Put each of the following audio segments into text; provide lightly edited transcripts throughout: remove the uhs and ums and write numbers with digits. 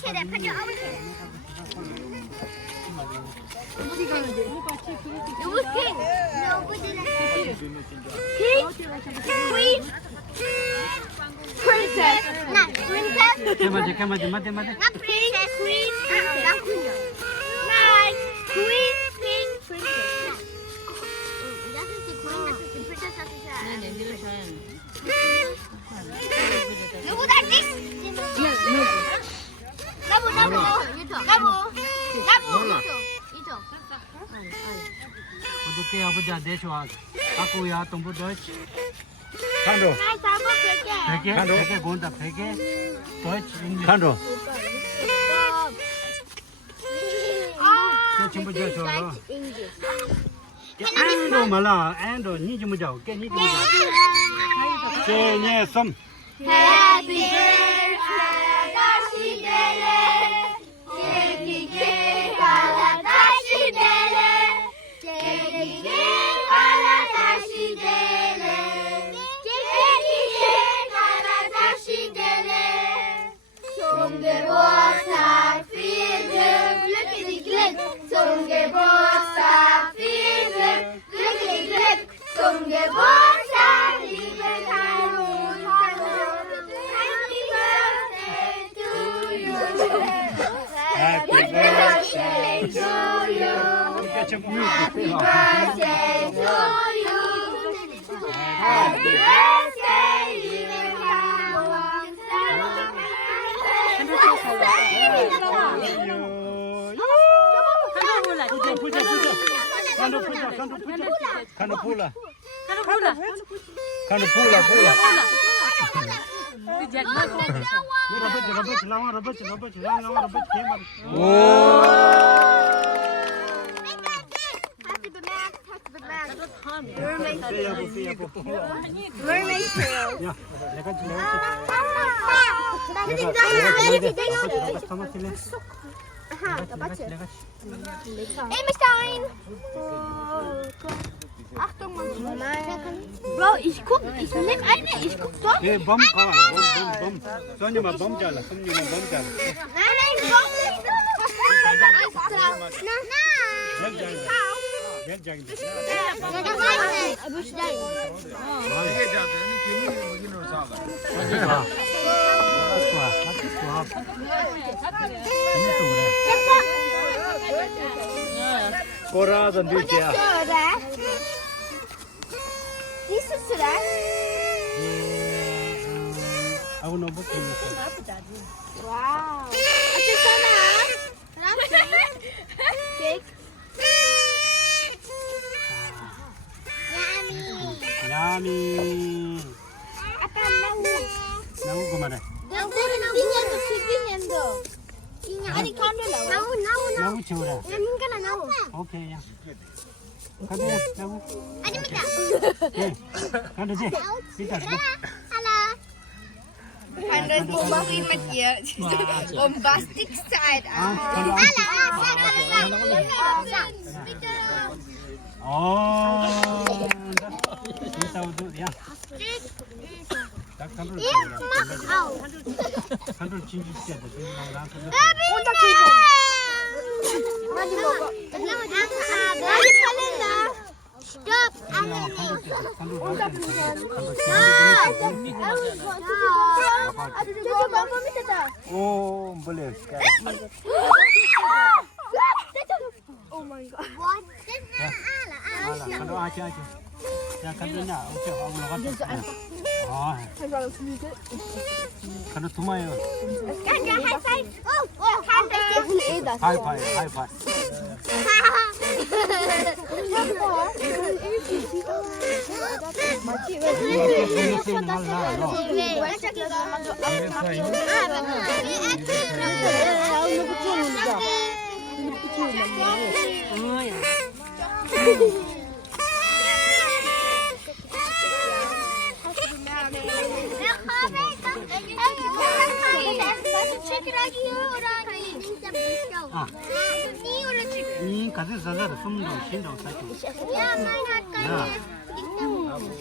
최대 파지 아무 최대. 어디 가야 돼? 누구 핑? Queen. Princess. Not princess. Mate. Not princess. Queen. Not queen. Not queen. Pink. Princess. That's the queen. That's the princess. 누구 다시? 나무. 이쪽. 어떻게 아버지 대쇼 아꾸야 동부 deutsch Khando. 베개 본다 베개 deutsch english Khando. 전부 대쇼 안도 말라 안도 니지 못 자고 깨 니지 못 자고 제네 섬 Happy birthday 다시 되래 생일 다시 되래 생일 다시 되래 생일 다시 되래 송개보살 필드 glücklich glück 송개보살 필드 glücklich glück 송개보살 liebe Khando Happy birthday to you. Happy birthday to you. Happy birthday, dear Khando pula. 러버트 오. Mermaid tail. 야 내가 Stein. Achtung, Bro, ich nehme eine, ich guck doch. 예, 범 소녀마 범 잘라 소녀마 범 잘라 Nein, Bro nicht. Koradan dünya. Siehst du das? 아우 너무 재밌어. Wow. Hast du schon mal? Cake. 야미. 아빠 나우. 나우 그만해. 아니 칸도 나우. 나우 치우라. 야 민가나 나우. 오케이 야. 가자 나우. 아닙니다. 예. 가자 시작. Khando ist nicht mit ihr. Bombastic Zeit. 야. 딱 칸도. 칸도 진짜 진짜. 많이 먹어. 많이 팔린다. Stop. 오, boleh. Oh my god. What? 칸도 아치. 야 칸도냐. 오케이. 아무 나가. 아. 칸도 도마요. Khando, high five. Oh, Khando. 하이파이. 이 가서 살아도 숨도 쉰다고 살게. Ja, mein hat keine.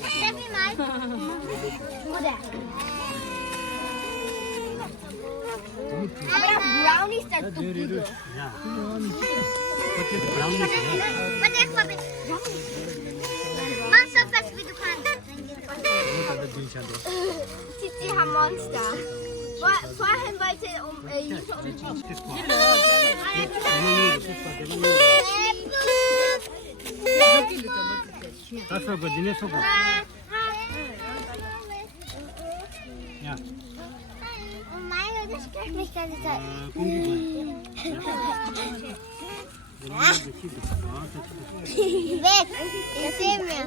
Steffi mal. Oder? Aber brownie style cookie. 야. 어떻게 브라운이 But that's what it. Monster fest with the panda. Titi har monster. Vorhin wollte Jutta 다 쏘고 니네 쏘고. 야. Meine, das stört mich die ganze Zeit. Weg! Ich sehe mir.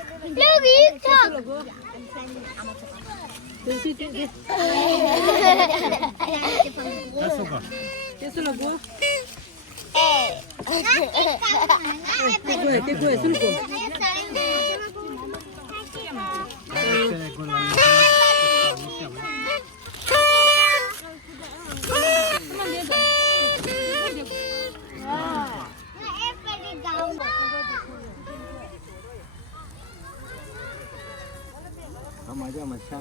Look, you talk. 맞아, 참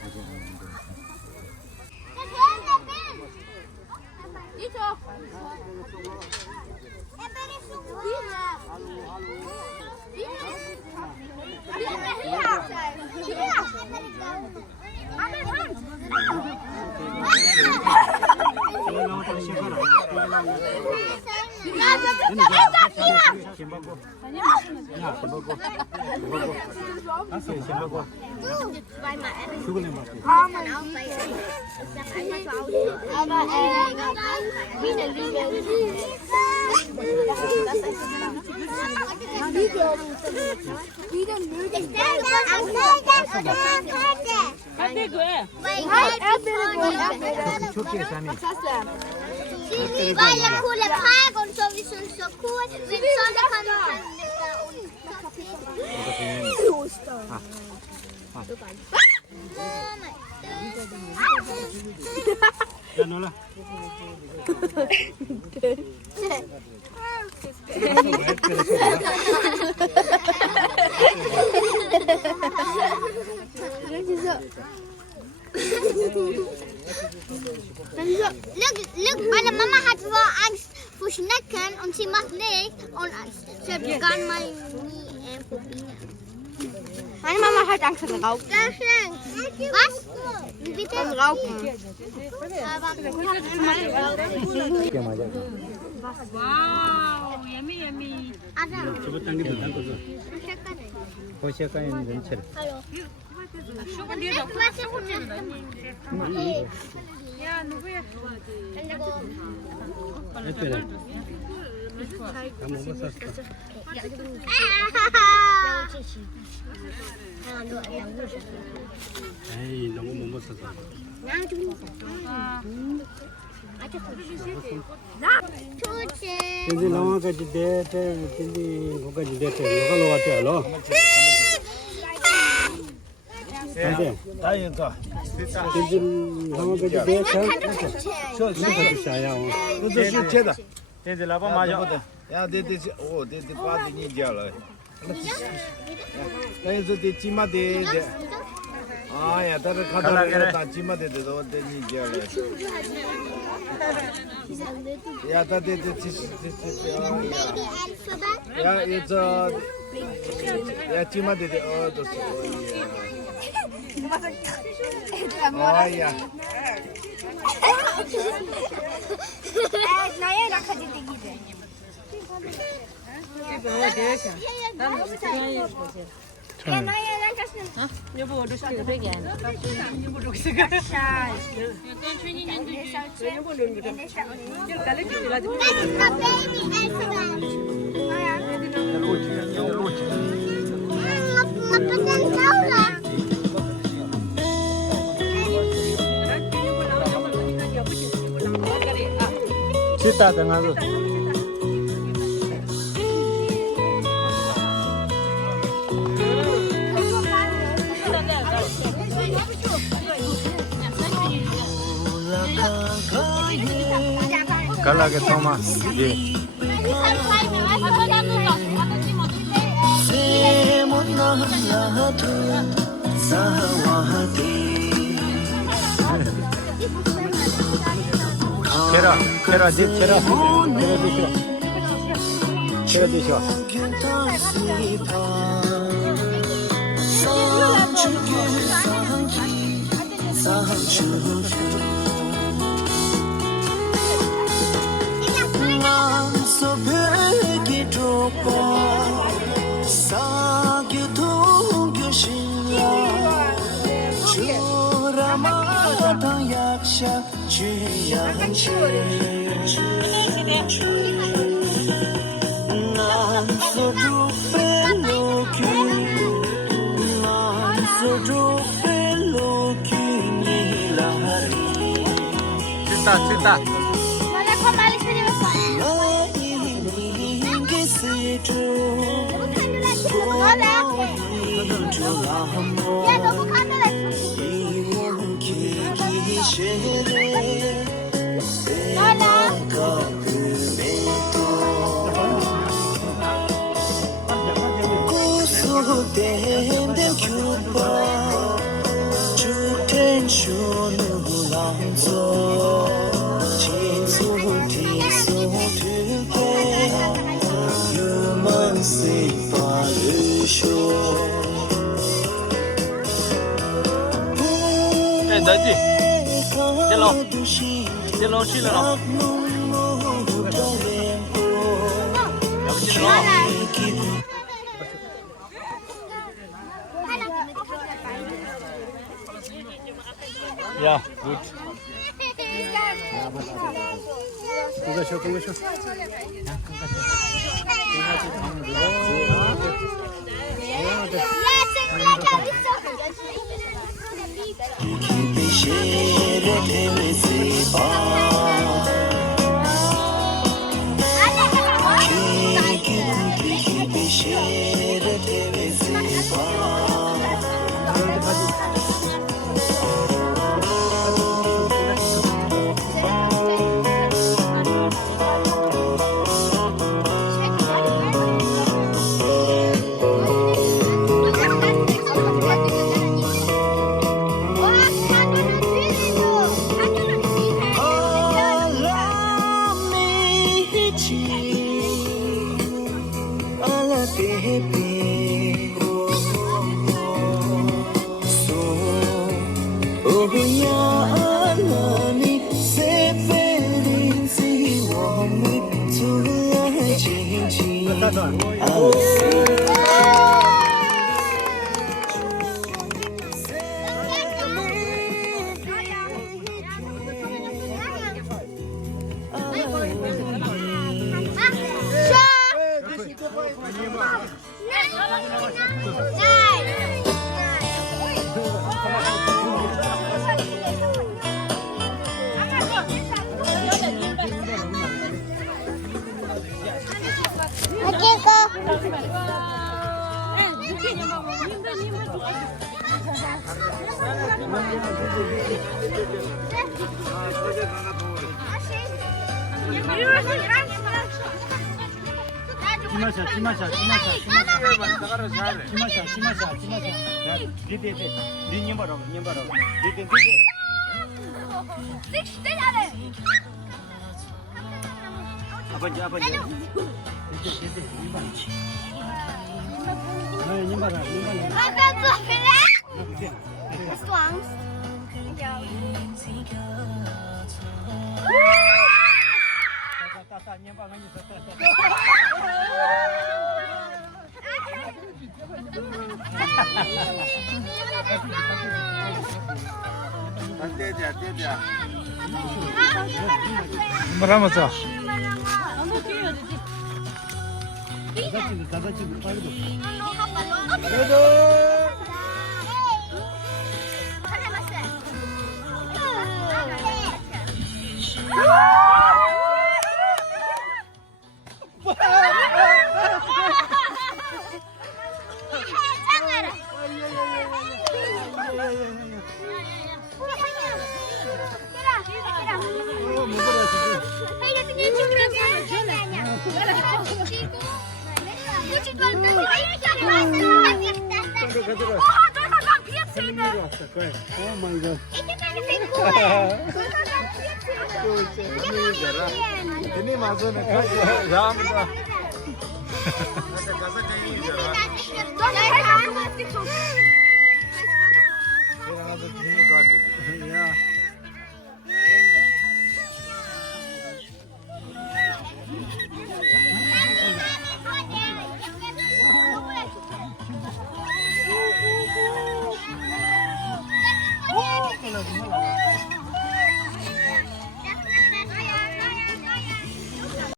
가져가는데. Weil der coole Park und so, wie schon so cool. Mit Sonne kann 야, 놀라. Look, meine Mama hat so Angst vor Schnecken und sie macht nicht und sie hat gar mal nie probiert. Meine Mama hat Angst vor Raupen. Was? Bitte? Vor Raupen. Wow, yummy, yummy. 저거 당기도 당겨서. 거시까지 전체를. 야, 누구야? 예쁘다. 다 먹었었어. 에이, 너무 못 먹었어. 근데 나와가지고 근데 거기까지 내가 놓았대요. 근데 다이어트. 근데 나와가지고 내가 샤야.这是接的，这是老板马上的。呀，这是哦，这把你家了。那是这起码的。哎呀，但是看到那个起码的都得你家了。呀，他这呀，一这呀，起码的哦，都是哎呀。 나야 가지 되기대. 야 나야 가서. 여보, 루시가 되게 안 돼. 여보, 루시가. 약간 춘이년도 여보는 그래. 좀 달래기 가지고. 치다 등하고. 갈라게 토마스. 예. 케라 드셔. 찔다. 나지? 젤로 실러. 야, 굿. 그거 쇼. 지마샤. 뭐라면서? 가져가. 저기서 나 피어치는데. 오 마이 갓. 이게 나는 핑크야. 저기서 나 피어치는데. Ini masuk nih. Jam dah. Ada kasa kayak ini. 너네 할 만큼